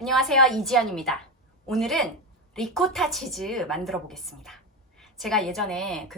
안녕하세요, 이지연입니다. 오늘은 리코타 치즈 만들어 보겠습니다. 제가 예전에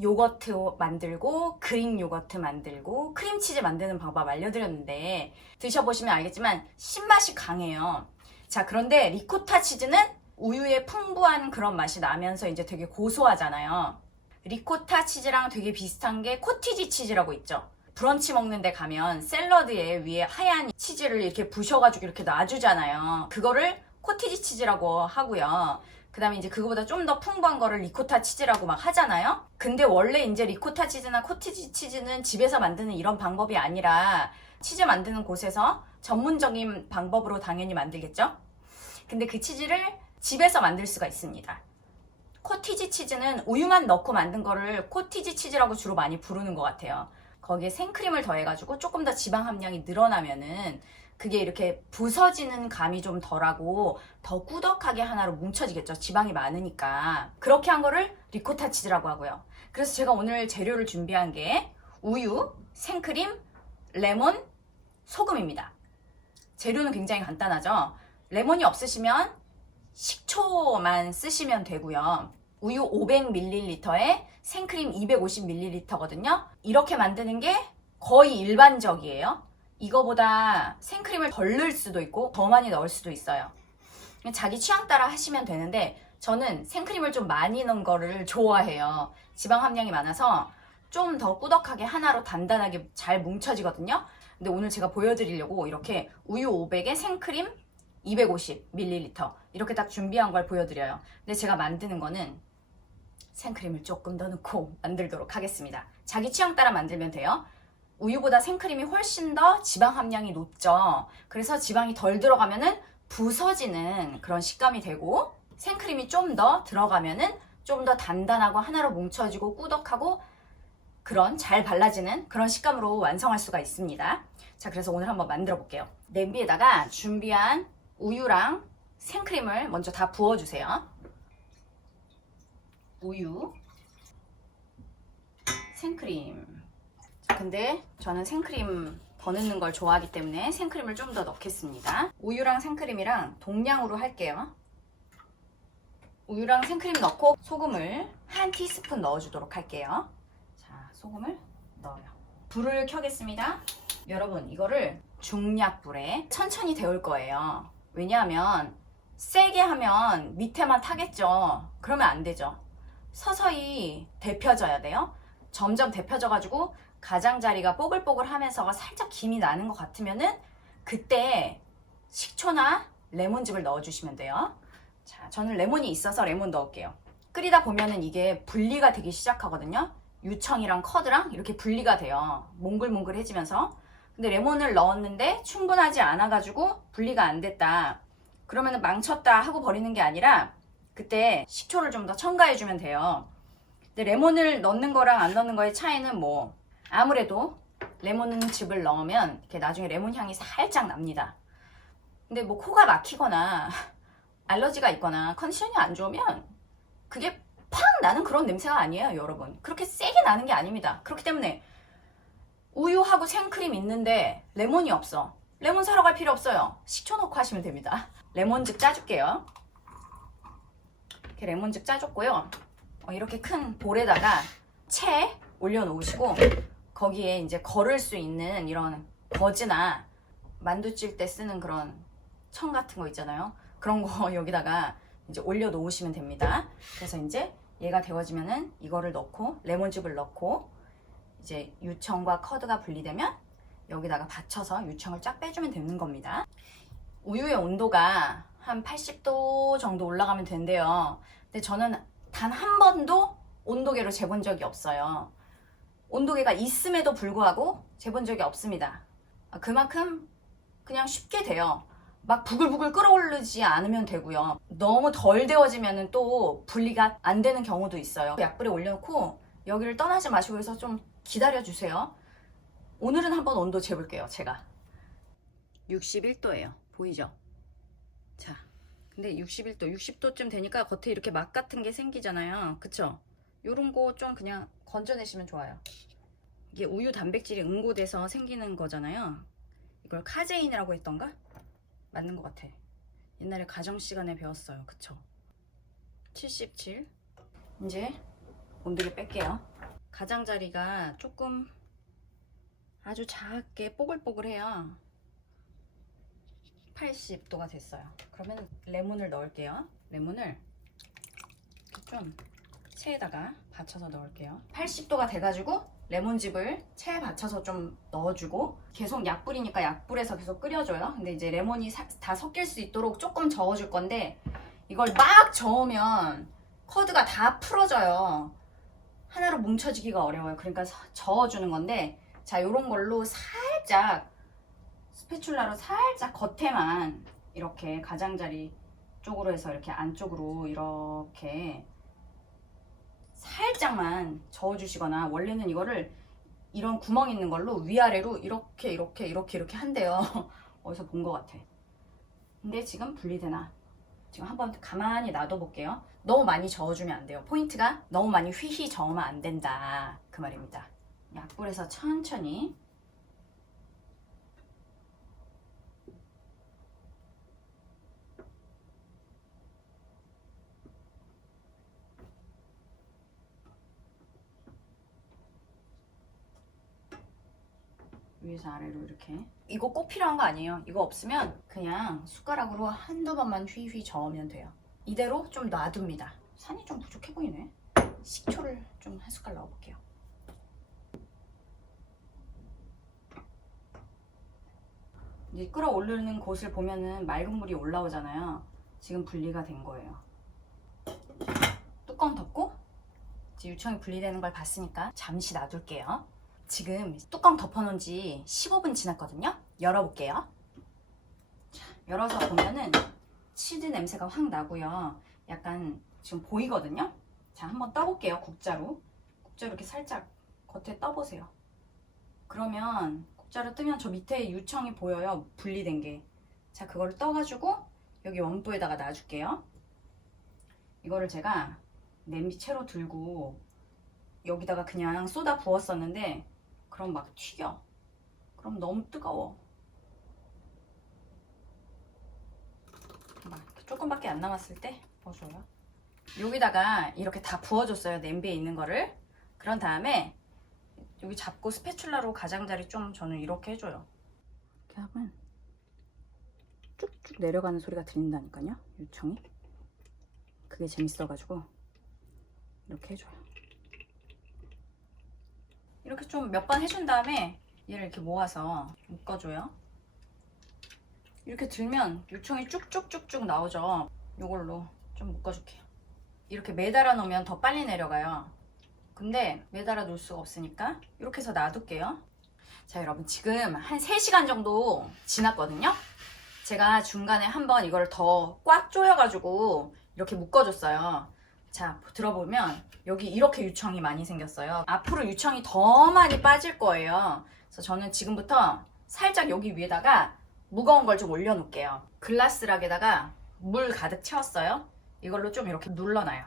요거트 만들고 그릭 요거트 만들고 크림치즈 만드는 방법 알려드렸는데 드셔보시면 알겠지만 신맛이 강해요. 자, 그런데 리코타 치즈는 우유의 풍부한 그런 맛이 나면서 이제 되게 고소하잖아요. 리코타 치즈랑 되게 비슷한 게 코티지 치즈라고 있죠. 브런치 먹는 데 가면 샐러드에 위에 하얀 치즈를 이렇게 부셔가지고 이렇게 놔주잖아요. 그거를 코티지 치즈라고 하고요. 그 다음에 이제 그거보다 좀 더 풍부한 거를 리코타 치즈라고 막 하잖아요. 근데 원래 이제 리코타 치즈나 코티지 치즈는 집에서 만드는 이런 방법이 아니라 치즈 만드는 곳에서 전문적인 방법으로 당연히 만들겠죠. 근데 그 치즈를 집에서 만들 수가 있습니다. 코티지 치즈는 우유만 넣고 만든 거를 코티지 치즈라고 주로 많이 부르는 것 같아요. 거기에 생크림을 더해가지고 조금 더 지방 함량이 늘어나면은 그게 이렇게 부서지는 감이 좀 덜하고 더 꾸덕하게 하나로 뭉쳐지겠죠. 지방이 많으니까. 그렇게 한 거를 리코타 치즈라고 하고요. 그래서 제가 오늘 재료를 준비한 게 우유, 생크림, 레몬, 소금입니다. 재료는 굉장히 간단하죠. 레몬이 없으시면 식초만 쓰시면 되고요. 우유 500ml에 생크림 250ml거든요. 이렇게 만드는 게 거의 일반적이에요. 이거보다 생크림을 덜 넣을 수도 있고 더 많이 넣을 수도 있어요. 자기 취향 따라 하시면 되는데 저는 생크림을 좀 많이 넣은 거를 좋아해요. 지방 함량이 많아서 좀 더 꾸덕하게 하나로 단단하게 잘 뭉쳐지거든요. 근데 오늘 제가 보여드리려고 이렇게 우유 500에 생크림 250ml 이렇게 딱 준비한 걸 보여드려요. 근데 제가 만드는 거는 생크림을 조금 더 넣고 만들도록 하겠습니다. 자기 취향 따라 만들면 돼요. 우유보다 생크림이 훨씬 더 지방 함량이 높죠. 그래서 지방이 덜 들어가면은 부서지는 그런 식감이 되고 생크림이 좀 더 들어가면은 좀 더 단단하고 하나로 뭉쳐지고 꾸덕하고 그런 잘 발라지는 그런 식감으로 완성할 수가 있습니다. 자, 그래서 오늘 한번 만들어 볼게요. 냄비에다가 준비한 우유랑 생크림을 먼저 다 부어주세요. 우유, 생크림. 자, 근데 저는 생크림 더 넣는 걸 좋아하기 때문에 생크림을 좀 더 넣겠습니다. 우유랑 생크림이랑 동량으로 할게요. 우유랑 생크림 넣고 소금을 한 티스푼 넣어주도록 할게요. 자, 소금을 넣어요. 불을 켜겠습니다. 여러분, 이거를 중약불에 천천히 데울 거예요. 왜냐하면 세게 하면 밑에만 타겠죠. 그러면 안 되죠. 서서히 데펴져야 돼요. 점점 데펴져가지고 가장자리가 뽀글뽀글 하면서 살짝 김이 나는 것 같으면은 그때 식초나 레몬즙을 넣어주시면 돼요. 자, 저는 레몬이 있어서 레몬 넣을게요. 끓이다 보면은 이게 분리가 되기 시작하거든요. 유청이랑 커드랑 이렇게 분리가 돼요. 몽글몽글해지면서. 근데 레몬을 넣었는데 충분하지 않아가지고 분리가 안 됐다. 그러면은 망쳤다 하고 버리는 게 아니라 그때 식초를 좀 더 첨가해주면 돼요. 근데 레몬을 넣는 거랑 안 넣는 거의 차이는 뭐 아무래도 레몬즙을 넣으면 이렇게 나중에 레몬 향이 살짝 납니다. 근데 뭐 코가 막히거나 알러지가 있거나 컨디션이 안 좋으면 그게 팍 나는 그런 냄새가 아니에요, 여러분. 그렇게 세게 나는 게 아닙니다. 그렇기 때문에 우유하고 생크림 있는데 레몬이 없어. 레몬 사러 갈 필요 없어요. 식초 넣고 하시면 됩니다. 레몬즙 짜줄게요. 이렇게 레몬즙 짜줬고요. 이렇게 큰 볼에다가 채 올려놓으시고 거기에 이제 걸을 수 있는 이런 버즈나 만두 찔 때 쓰는 그런 청 같은 거 있잖아요. 그런 거 여기다가 이제 올려놓으시면 됩니다. 그래서 이제 얘가 데워지면은 이거를 넣고 레몬즙을 넣고 이제 유청과 커드가 분리되면 여기다가 받쳐서 유청을 쫙 빼주면 되는 겁니다. 우유의 온도가 한 80도 정도 올라가면 된대요. 근데 저는 단 한 번도 온도계로 재본 적이 없어요. 온도계가 있음에도 불구하고 재본 적이 없습니다. 그만큼 그냥 쉽게 돼요. 막 부글부글 끓어오르지 않으면 되고요. 너무 덜 데워지면 또 분리가 안 되는 경우도 있어요. 약불에 올려놓고 여기를 떠나지 마시고 해서 좀 기다려주세요. 오늘은 한번 온도 재볼게요. 제가 61도예요. 보이죠? 자, 근데 61도, 60도쯤 되니까 겉에 이렇게 막 같은 게 생기잖아요. 그쵸? 요런 거 좀 그냥 건져내시면 좋아요. 이게 우유 단백질이 응고돼서 생기는 거잖아요. 이걸 카제인이라고 했던가? 맞는 것 같아. 옛날에 가정 시간에 배웠어요. 그쵸? 77. 이제 온도를 뺄게요. 가장자리가 조금 아주 작게 뽀글뽀글해요. 80도가 됐어요. 그러면 레몬을 넣을게요. 레몬을 좀 체에다가 받쳐서 넣을게요. 80도가 돼가지고 레몬즙을 체에 받쳐서 좀 넣어주고, 계속 약불이니까 약불에서 계속 끓여줘요. 근데 이제 레몬이 다 섞일 수 있도록 조금 저어줄 건데, 이걸 막 저으면 커드가 다 풀어져요. 하나로 뭉쳐지기가 어려워요. 그러니까 저어주는 건데, 자, 요런 걸로 살짝 스패츌라로 살짝 겉에만 이렇게 가장자리 쪽으로 해서 이렇게 안쪽으로 이렇게 살짝만 저어주시거나, 원래는 이거를 이런 구멍 있는 걸로 위아래로 이렇게 한대요. 어디서 본 것 같아. 근데 지금 분리되나? 지금 한번 가만히 놔둬 볼게요. 너무 많이 저어주면 안 돼요. 포인트가 너무 많이 휘휘 저으면 안 된다, 그 말입니다. 약불에서 천천히. 위에서 아래로 이렇게. 이거 꼭 필요한 거 아니에요. 이거 없으면 그냥 숟가락으로 한두 번만 휘휘 저으면 돼요. 이대로 좀 놔둡니다. 산이 좀 부족해 보이네. 식초를 좀 한 숟갈 넣어볼게요. 이제 끓어오르는 곳을 보면은 맑은 물이 올라오잖아요. 지금 분리가 된 거예요. 뚜껑 덮고 이제 유청이 분리되는 걸 봤으니까 잠시 놔둘게요. 지금 뚜껑 덮어놓은 지 15분 지났거든요. 열어볼게요. 자, 열어서 보면은 치즈 냄새가 확 나고요. 약간 지금 보이거든요. 자, 한번 떠볼게요. 국자로 이렇게 살짝 겉에 떠보세요. 그러면 국자로 뜨면 저 밑에 유청이 보여요. 분리된 게. 자, 그거를 떠가지고 여기 원부에다가 놔줄게요. 이거를 제가 냄비 채로 들고 여기다가 그냥 쏟아 부었었는데, 그럼 막 튀겨. 그럼 너무 뜨거워. 막 조금밖에 안 남았을 때 부어줘요. 여기다가 이렇게 다 부어줬어요. 냄비에 있는 거를. 그런 다음에 여기 잡고 스패츌라로 가장자리 좀 저는 이렇게 해줘요. 이렇게 하면 쭉쭉 내려가는 소리가 들린다니까요. 유청이. 그게 재밌어가지고 이렇게 해줘요. 이렇게 좀 몇 번 해준 다음에 얘를 이렇게 모아서 묶어줘요. 이렇게 들면 유청이 쭉쭉쭉쭉 나오죠. 이걸로 좀 묶어줄게요. 이렇게 매달아 놓으면 더 빨리 내려가요. 근데 매달아 놓을 수가 없으니까 이렇게 해서 놔둘게요. 자, 여러분 지금 한 3시간 정도 지났거든요. 제가 중간에 한번 이걸 더 꽉 조여가지고 이렇게 묶어줬어요. 자, 들어보면 여기 이렇게 유청이 많이 생겼어요. 앞으로 유청이 더 많이 빠질 거예요. 그래서 저는 지금부터 살짝 여기 위에다가 무거운 걸 좀 올려놓을게요. 글라스락에다가 물 가득 채웠어요. 이걸로 좀 이렇게 눌러놔요.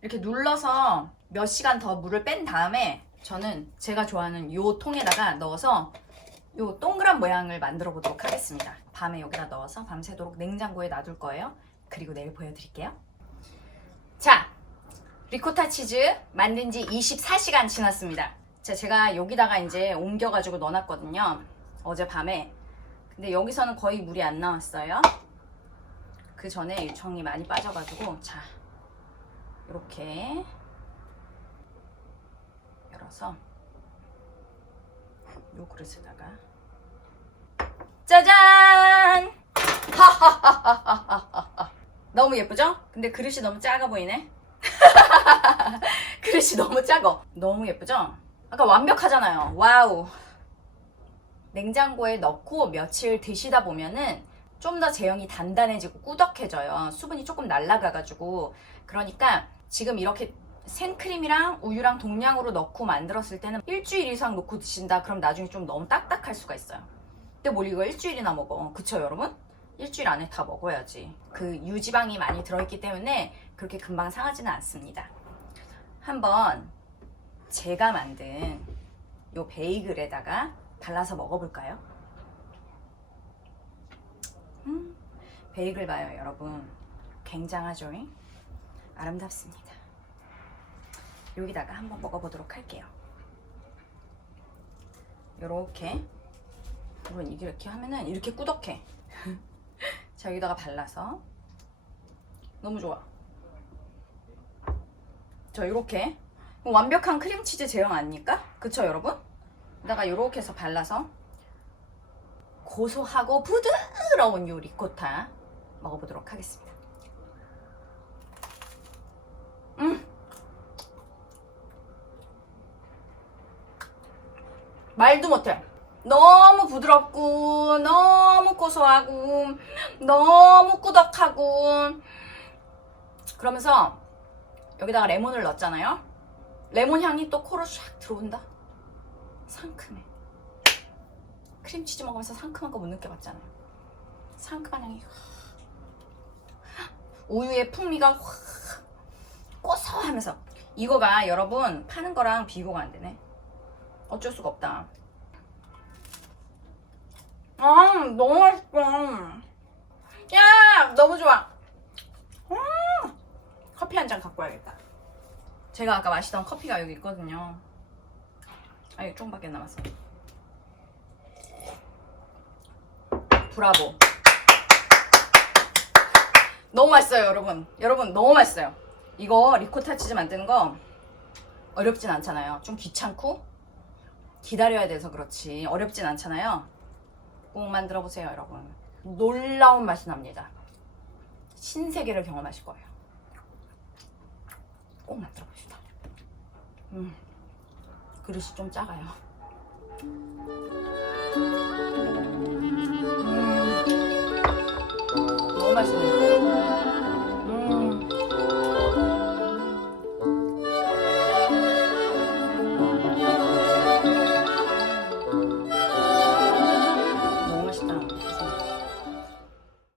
이렇게 눌러서 몇 시간 더 물을 뺀 다음에 저는 제가 좋아하는 요 통에다가 넣어서 요 동그란 모양을 만들어 보도록 하겠습니다. 밤에 여기다 넣어서 밤새도록 냉장고에 놔둘 거예요. 그리고 내일 보여드릴게요. 자, 리코타 치즈 만든 지 24시간 지났습니다. 자, 제가 여기다가 이제 옮겨가지고 넣어놨거든요. 어젯밤에. 근데 여기서는 거의 물이 안 나왔어요. 그 전에 유청이 많이 빠져가지고, 자, 이렇게 열어서 요 그릇에다가 짜잔! 하하하하하하. 너무 예쁘죠? 근데 그릇이 너무 작아 보이네. 그릇이 너무 작아. 너무 예쁘죠? 아까 완벽하잖아요. 와우. 냉장고에 넣고 며칠 드시다 보면은 좀 더 제형이 단단해지고 꾸덕해져요. 수분이 조금 날아가가지고. 그러니까 지금 이렇게 생크림이랑 우유랑 동량으로 넣고 만들었을 때는 일주일 이상 놓고 드신다. 그럼 나중에 좀 너무 딱딱할 수가 있어요. 근데 뭘 이거 일주일이나 먹어. 그쵸, 여러분? 일주일 안에 다 먹어야지. 그 유지방이 많이 들어있기 때문에 그렇게 금방 상하지는 않습니다. 한번 제가 만든 요 베이글에다가 발라서 먹어볼까요? 베이글 봐요, 여러분. 굉장하죠? 아름답습니다. 여기다가 한번 먹어보도록 할게요. 요렇게. 여러분, 이렇게 하면은 이렇게 꾸덕해. 자, 여기다가 발라서. 너무 좋아. 저 이렇게 완벽한 크림치즈 제형 아닙니까? 그쵸, 여러분? 여기다가 이렇게 해서 발라서 고소하고 부드러운 요 리코타 먹어보도록 하겠습니다. 말도 못해. 너무 부드럽고 너무 고소하고 너무 꾸덕하고, 그러면서 여기다가 레몬을 넣었잖아요. 레몬 향이 또 코로 샥 들어온다. 상큼해. 크림치즈 먹으면서 상큼한 거 못 느껴봤잖아요. 상큼한 향이 우유의 풍미가 확 고소하면서. 이거가 여러분 파는 거랑 비교가 안 되네. 어쩔 수가 없다. 너무 맛있어. 야, 너무 좋아. 커피 한 잔 갖고 와야겠다. 제가 아까 마시던 커피가 여기 있거든요. 이거 조금밖에 남았어. 브라보. 너무 맛있어요, 여러분. 여러분, 너무 맛있어요. 이거 리코타 치즈 만드는 거 어렵진 않잖아요. 좀 귀찮고 기다려야 돼서 그렇지 어렵진 않잖아요. 꼭 만들어 보세요, 여러분. 놀라운 맛이 납니다. 신세계를 경험하실 거예요. 꼭 만들어 봅시다. 그릇이 좀 작아요. 너무 맛있네요.